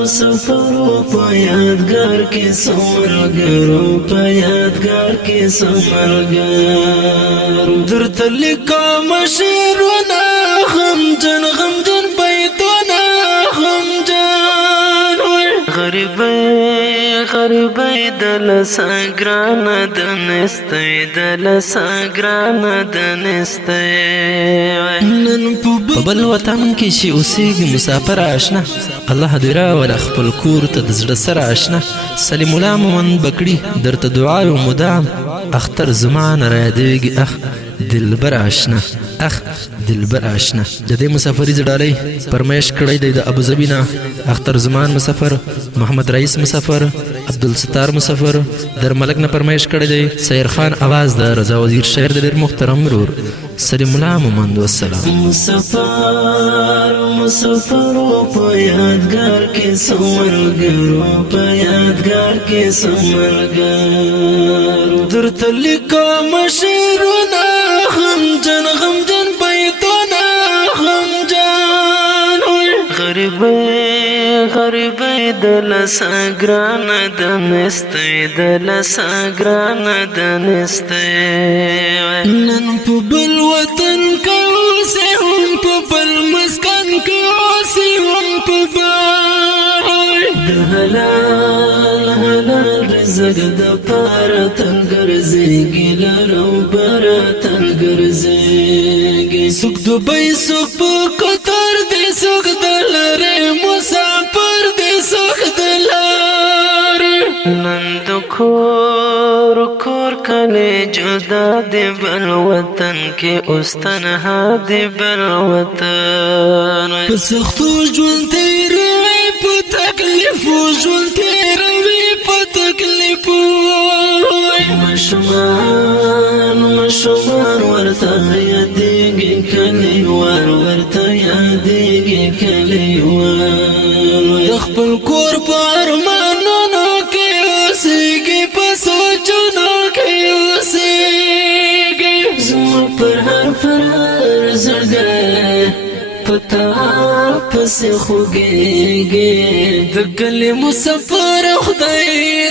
مسافر په یادګار کې سمرګرو په یادګار کې سمرګرو درته لیکم شعرونه غمجن بیتونه غمجن غریبۍ دلسا ګرانه دنستۍ دلسا ګرانه دنستۍ نن په بل وطن کې چې اوسېږي مسافر آشنا الله دې راوله خپل کور ته د زړه سره آشنا سلیم الله مومند بکړي درته دعا و مدام اختر زمان را یادېږي اخ دلبر آشنا اخ دلبر آشنا د دې مسافري زړالۍ فرمایش کړی دی د ابوظبي نه اختر زمان مسافر محمد رئیس مسافر عبدالستار مسافر در ملک نه فرمایش کړی دی سیر خان आवाज د رضا وزیر شاعر د ډېر محترم ورور سلیم الله مومند والسلام مسافر په یادګار کې سمرګرو په یادګار کې سمرګرو درته لیکم شعرونه غمجن بیتونه غمجن غریبۍ دلسا ګرانه دنستۍ دلسا ګرانه دنستۍ نن په بل وطن کې اوسې هم په بل مسکن کې اوسې هم په بل د حلال رزق د پاره تل ګرځېږي لرو بره تل ګرځېږي څوک دوبۍ څوک په قطر دی څوک د لرې مسافر دی څوک د لارې نن د کور کلی جدا دی بل وطن کې اوس تنها دی بل وطن په سختو ژوند تېروي په تکلیفو ژوند تېروي په تکلیفو ماشومان ورته یادېږي کلیوال ورته یادېږي کلیوال د خپل کور په ارمانونو کې اوسېږي په سوچونو کې اوسېږي زما پر هر فرار زړګی په تا پسې خوږېږي د کلي مسافر خدای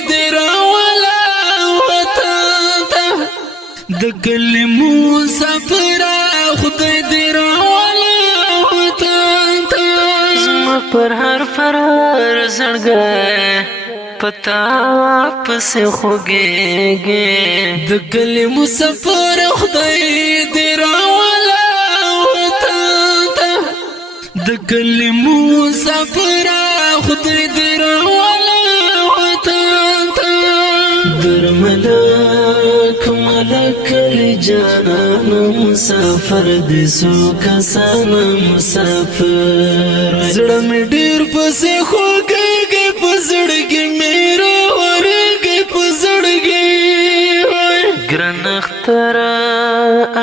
دې راوله د کلي مسافر خدای دې راوله وطن ته زما پر هر فرار زړګی په تا پسې خوږېږي د کلي مسافر خدای دې راوله وطن ته د کلي مسافر خدای دې راوله وطن ته در ملک جانانو مسافر دې څو کسانو مسافر زړه مې ډېر پسې خوږېږي په زړګي مې راورېږي په زړګي ګران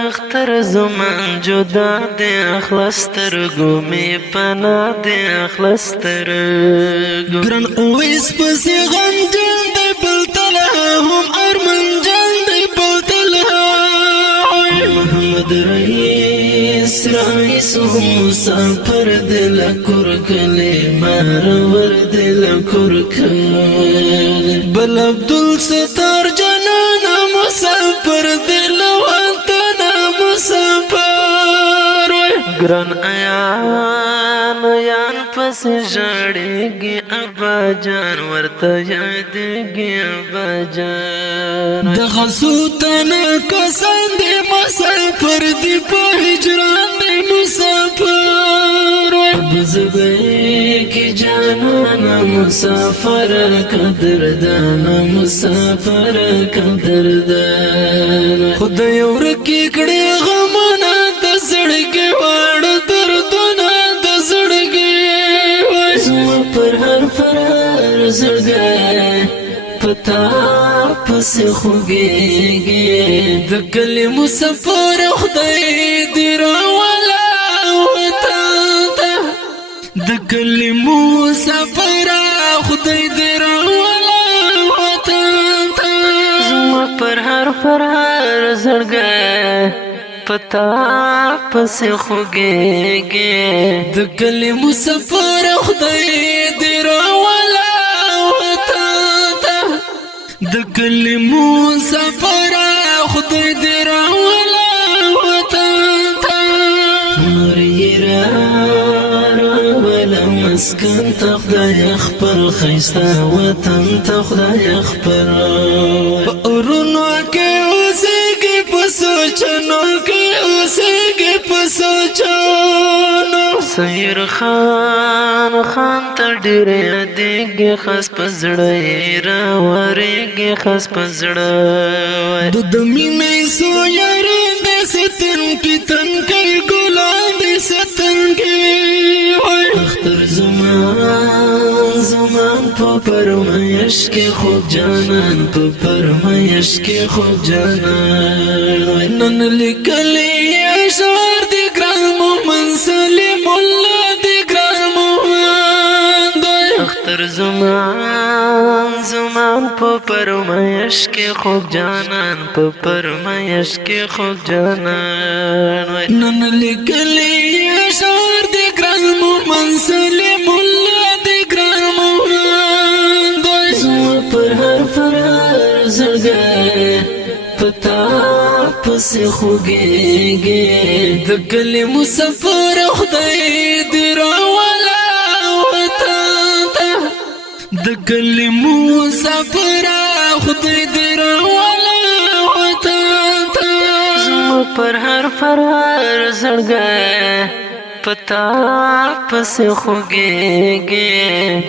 اختر زمان جدا دې اخلاص سترګو مې پناه دې اخلاص سترګو ګران اویس پسې غمجن دی بل تله هم ارمنجن دی بل تله محمد رئیس مسافر دل کور کلی مارور دل کور کلی بل عبدالستار جانانا مسافر دل وطن مسافر ګران ایان پس ژړېږي ابا جان ورته یادېږي ابا جان دغه سوتنه کسان دې مسافر دې په هجران دې مسافر ابوظبي کې جانانه مسافر قدردانه مسافر قدردانه خدای ورکې کړې غمونه د زړګي واړه دردونه د زړګي زما پر هر فرار زړګی په تا پسې خوږېږي د کلي مسافر خدای دې راوله وطن ته د کلي مسافر خدای دې راوله وطن ته زما پر هر فرار زړګی پتا پس خوږیږي د کلمو سفر خدای دې راولا وطن ته د کلمو سفر خدای دې راولا وطن ته نور یې راولا مسکن ته خدای خپل ښایسته وطن ته خدای خپل په اورونو کې اوسېږي په سوچونو کې اوسېږي په سوچونو سیر خان ته ډېر یادېږي خاص په زړه یې راورېږي خاص په زړه د مینې سو یاري د ستن کې تنکۍ ګلان د ستن کې اختر زمان په پرمیش کې خوب جانان په پرمیش کې خوب جانان نن لیکلي اشعار د ګران مومن سلیم الله د ګران مومن اختر زمان په پرمیش کې خوب جانان په پرمیش کې خوب جانان نن لیکلي اشعار د ګران مومن سلیم الله د ګران مومن زما پر هر زړګی پتا پس خوږیږي د کلمو سفر خدای دې راولا وطن ته د کلمو سفر خدای دې راولا وطن ته زما پر هر زړګی پتا پس خوږیږي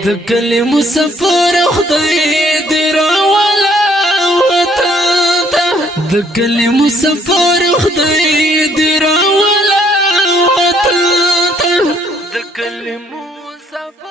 د کلمو سفر خدای دې راولا وطن ته د کلمو سفر خدای دې راولا وطن ته د کلمو سفر